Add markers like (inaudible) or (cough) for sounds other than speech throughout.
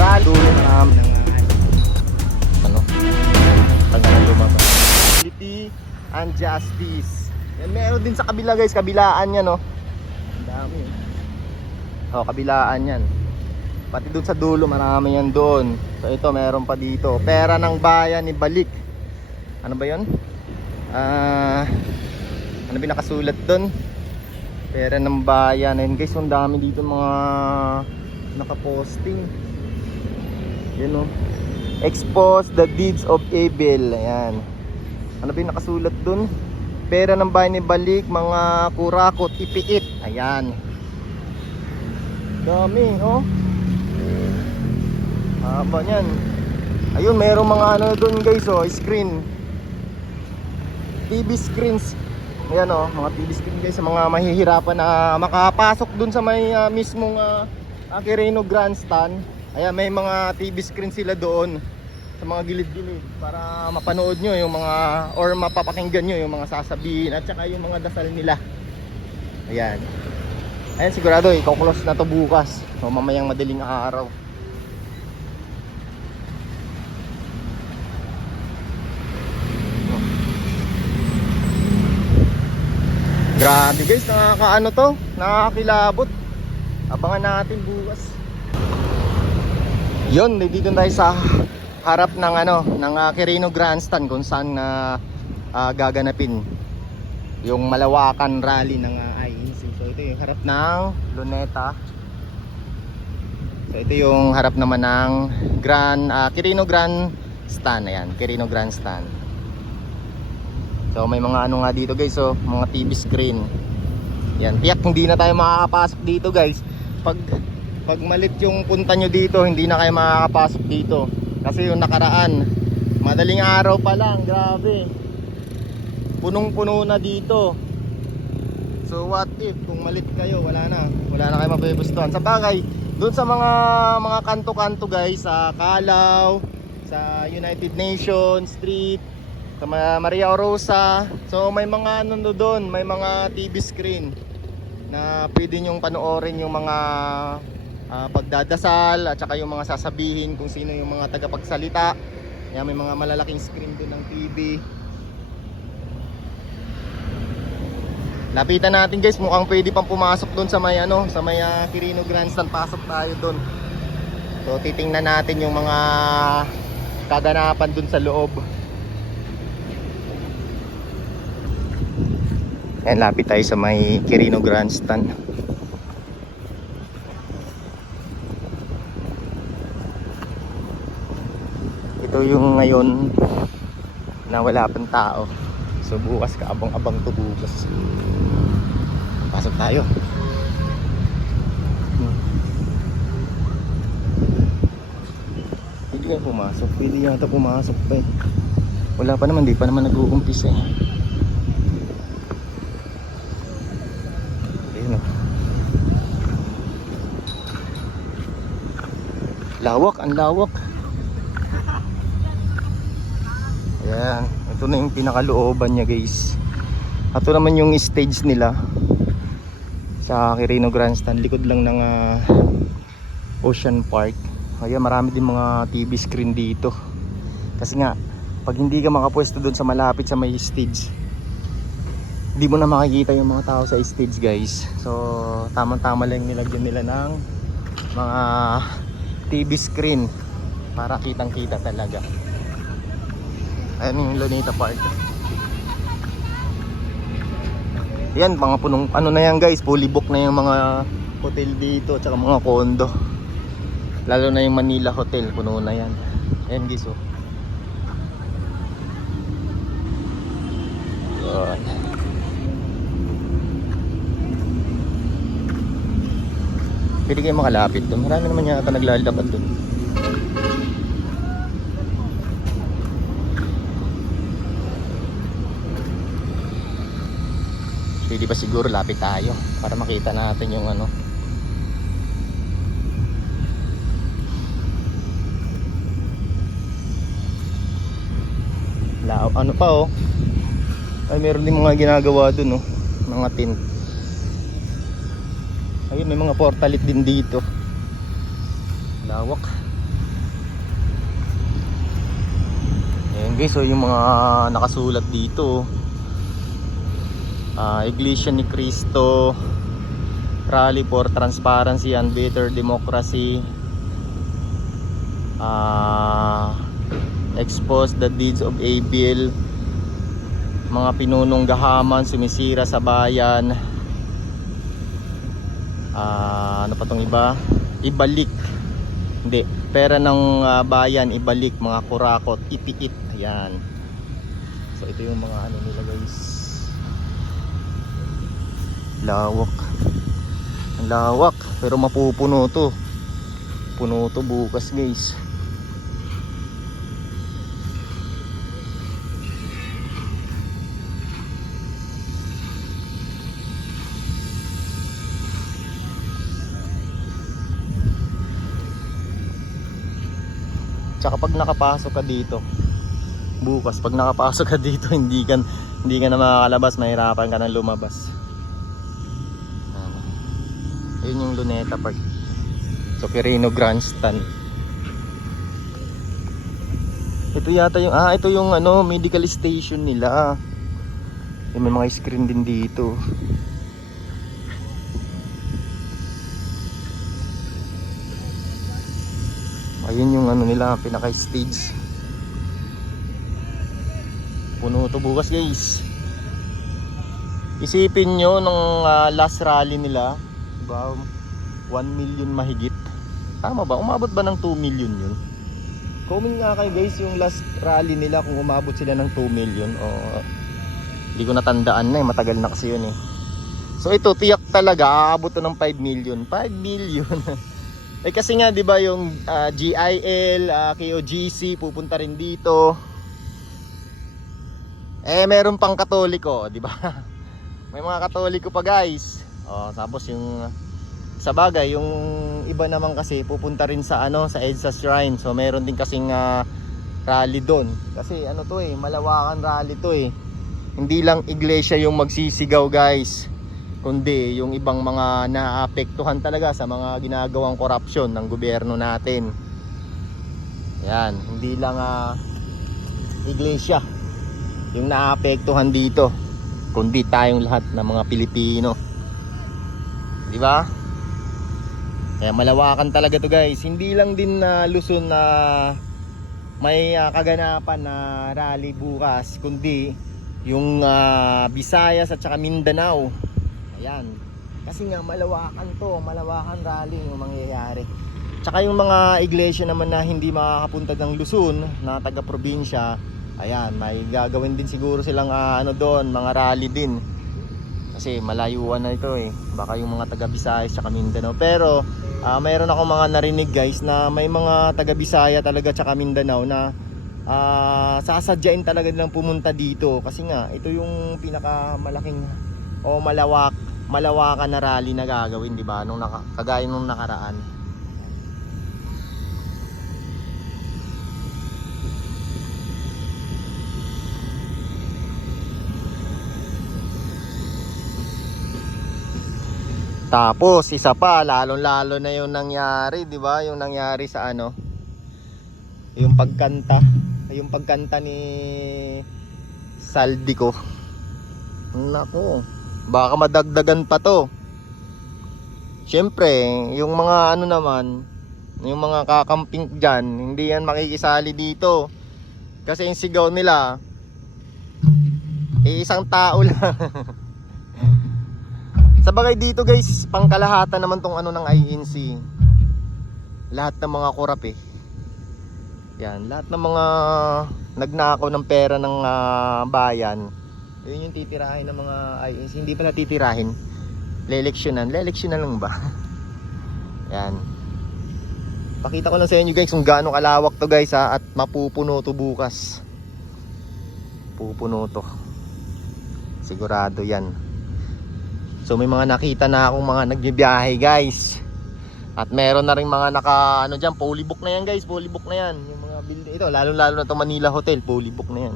rally. Dulo marami ng uh, ano, tagal na lumabas. Equality and justice. Yan, meron din sa kabila guys, kabilaan yan oh. Ang dami. Oh, kabilaan yan. Pati doon sa dulo, marami yan doon. So ito, meron pa dito. Pera ng bayan ni Balik. Ano ba 'yon? Ah, ano ba nakasulat doon? Pera ng bayan. Ayun guys, ang dami dito mga nakaposting. Yan oh. Expose the deeds of evil. Ayan. Ano ba yung nakasulat doon? Pera ng bayan ni Balik, mga kurakot, ipiit. Ayan. Dami, oh. Haba niyan. Ayun, mayroong mga ano doon guys, oh, screen. TV screens. Ayan oh, mga TV screen guys sa mga mahihirapan na makapasok doon sa may ah, mismong uh, Aquirino Grandstand. Ayan, may mga TV screen sila doon sa mga gilid-gilid para mapanood nyo yung mga or mapapakinggan nyo yung mga sasabihin at saka yung mga dasal nila. Ayan. Ayan sigurado i-close na to bukas. O mamayang madaling araw. Grabe guys, nakakaano to, nakakilabot. Abangan natin bukas. Yon, dito tayo sa harap ng ano, ng uh, Quirino Grandstand kung saan na gaganapin yung malawakan rally ng uh, IEC. So ito yung harap ng Luneta. So ito yung harap naman ng Grand uh, Quirino Grandstand, ayan, Quirino Grandstand. So may mga ano nga dito guys, so mga TV screen. Yan, tiyak hindi na tayo makakapasok dito guys. Pag pag malit yung punta nyo dito, hindi na kayo makakapasok dito. Kasi yung nakaraan, madaling araw pa lang, grabe. Punong-puno na dito. So what if kung malit kayo, wala na. Wala na kayo mabibustuhan. Sa bagay, doon sa mga mga kanto-kanto guys, sa Calao, sa United Nations Street, sa Ma- Maria Orosa. So may mga ano doon, may mga TV screen na pwede nyong panoorin yung mga ah, pagdadasal at saka yung mga sasabihin kung sino yung mga tagapagsalita. Yan, may mga malalaking screen doon ng TV. Lapitan natin guys, mukhang pwede pang pumasok doon sa may ano, sa may ah, Quirino Grandstand. Pasok tayo doon. So titingnan natin yung mga kaganapan doon sa loob. Ayan, lapit tayo sa may Quirino Grandstand. Ito yung ngayon na wala pang tao. So bukas ka abang-abang to bukas. Pasok tayo. Pwede ka pumasok. Pwede yata pumasok pa eh. Wala pa naman, di pa naman nag-uumpisa eh. Ayun oh. Lawak, ang lawak. Ayan, ito na yung pinakalooban niya guys. Ito naman yung stage nila sa Quirino Grandstand. Likod lang ng ah, Ocean Park. Ayan, marami din mga TV screen dito. Kasi nga, pag hindi ka makapwesto doon sa malapit sa may stage, hindi mo na makikita yung mga tao sa stage guys. So, tamang-tama lang nilagyan nila ng mga TV screen para kitang-kita talaga. Ayan yung Luneta Park. Yan, mga punong, ano na yan guys, fully book na yung mga hotel dito, tsaka mga condo. Lalo na yung Manila Hotel, puno na yan. Ayan guys, oh. Yun. Pwede kayo makalapit doon. Marami naman yata naglalakad doon. pwede ba siguro lapit tayo para makita natin yung ano? Lao, ano pa oh? Ay meron din mga ginagawa dun oh. Mga tent ayun may mga portalit din dito. Lawak. Ayun guys so yung mga nakasulat dito oh. Ah, Iglesia ni Cristo, Rally for Transparency and Better Democracy. Ah, expose the deeds of evil. Mga pinunong gahaman sumisira sa bayan. Ah, ano pa tong iba? Ibalik. Hindi, pera ng ah, bayan ibalik mga kurakot, ipiit. Ayan. So ito yung mga ano nila guys. Lawak. Ang lawak, pero mapupuno to. Puno to bukas guys. Tsaka pag nakapasok ka dito, bukas pag nakapasok ka dito, (laughs) hindi ka hindi ka na makakalabas, mahirapan ka nang lumabas. Ayun yung Luneta Park. So Quirino Grandstand. Ito yata yung ah ito yung ano medical station nila. Eh, may mga screen din dito. Ayun yung ano nila, pinaka-stage. Puno to bukas guys. Isipin nyo nung ah, last rally nila, diba, 1 million mahigit. Tama ba? Umabot ba ng 2 million yun? Comment nga kayo guys yung last rally nila kung umabot sila ng 2 million o hindi ko natandaan na eh, matagal na kasi yun eh. So ito, tiyak talaga, aabot to ng 5 million. 5 million. (laughs) Eh kasi nga 'di ba yung ah, GIL, ah, KOGC pupunta rin dito. Eh meron pang Katoliko, 'di ba? (laughs) May mga Katoliko pa, guys. Oh, tapos yung sa bagay, yung iba naman kasi pupunta rin sa ano, sa EDSA Shrine. So meron din kasing ah, rally doon. Kasi ano to eh, malawakan rally to eh. Hindi lang iglesia yung magsisigaw, guys kundi yung ibang mga naapektuhan talaga sa mga ginagawang korupsyon ng gobyerno natin. Yan, hindi lang ah, iglesia yung naapektuhan dito, kundi tayong lahat ng mga Pilipino. Di ba? Kaya malawakan talaga to guys. Hindi lang din na Luzon na may ah, kaganapan na rally bukas, kundi yung ah, Visayas at saka Mindanao. Ayan. Kasi nga malawakan to, malawakan rally yung mangyayari. Tsaka yung mga iglesia naman na hindi makakapunta ng Luzon na taga probinsya, ayan, may gagawin din siguro silang ah, ano doon, mga rally din. Kasi malayuan na ito eh. Baka yung mga taga Visayas tsaka Mindanao. Pero ah, mayroon ako mga narinig guys na may mga taga Bisaya talaga tsaka Mindanao na ah, sasadyain talaga nilang pumunta dito kasi nga ito yung pinakamalaking o malawak malawakan na rally na gagawin, di ba? Nung naka, kagaya nung nakaraan. Tapos isa pa, lalong-lalo na yung nangyari, 'di ba? Yung nangyari sa ano? Yung pagkanta, yung pagkanta ni Saldico. Nako, baka madagdagan pa 'to. Siyempre, yung mga ano naman, yung mga kakamping diyan, hindi yan makikisali dito. Kasi yung sigaw nila, eh, isang tao lang. (laughs) Sa bagay dito guys, pangkalahatan naman tong ano ng INC. Lahat ng mga kurap eh. Yan, lahat ng mga nagnakaw ng pera ng ah, bayan. Yun yung titirahin ng mga INC. Hindi pala titirahin. Leeleksyonan. Leeleksyonan lang ba? (laughs) Yan. Pakita ko lang sa inyo guys kung gaano kalawak to guys ha. At mapupuno to bukas. Pupuno to. Sigurado yan. So may mga nakita na akong mga nagbibiyahe guys. At meron na rin mga naka ano diyan, fully book na yan guys, fully book na yan. Yung mga building ito, lalo lalo na to Manila Hotel, fully book na yan.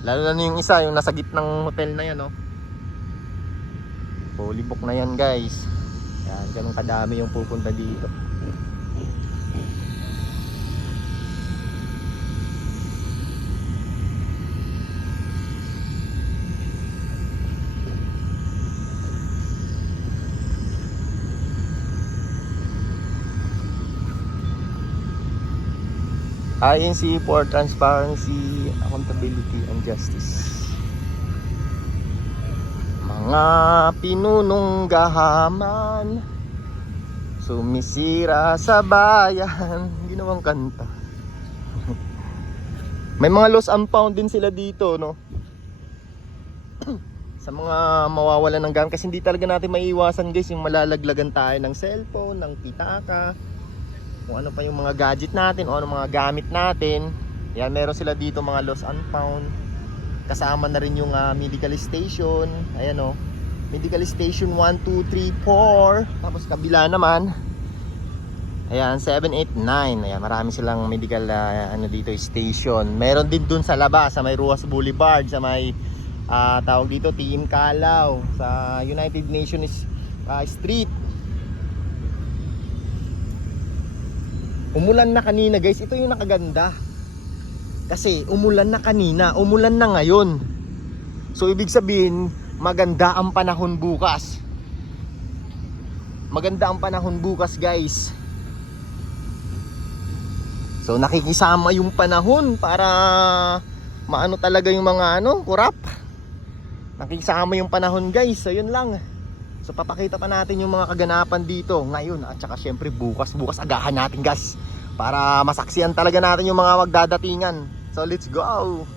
Lalo na yung isa, yung nasa gitnang hotel na yan, oh. Fully book na yan guys. Yan, ganun kadami yung pupunta dito. INC for Transparency, Accountability, and Justice. Mga pinunong gahaman Sumisira sa bayan. (laughs) Ginawang kanta. (laughs) May mga lost and found din sila dito no? (clears throat) Sa mga mawawalan ng gamit. Kasi hindi talaga natin maiiwasan guys Yung malalaglagan tayo ng cellphone, ng pitaka Kung ano pa yung mga gadget natin O ano mga gamit natin Yan meron sila dito mga lost and found Kasama na rin yung ah, medical station. Ayan o. Medical station 1, 2, 3, 4. Tapos kabila naman. Ayan, 7, 8, 9. Ayan, marami silang medical ah, ano dito, station. Meron din dun sa labas, sa may Ruas Boulevard, sa may ah, tawag dito, Team Calao, sa United Nations ah, Street. Umulan na kanina guys, ito yung nakaganda. Kasi umulan na kanina, umulan na ngayon. So ibig sabihin, maganda ang panahon bukas. Maganda ang panahon bukas, guys. So nakikisama yung panahon para maano talaga yung mga ano, kurap. Nakikisama yung panahon, guys. So yun lang. So papakita pa natin yung mga kaganapan dito ngayon at saka syempre bukas, bukas agahan natin, guys para masaksiyan talaga natin yung mga magdadatingan. So let's go!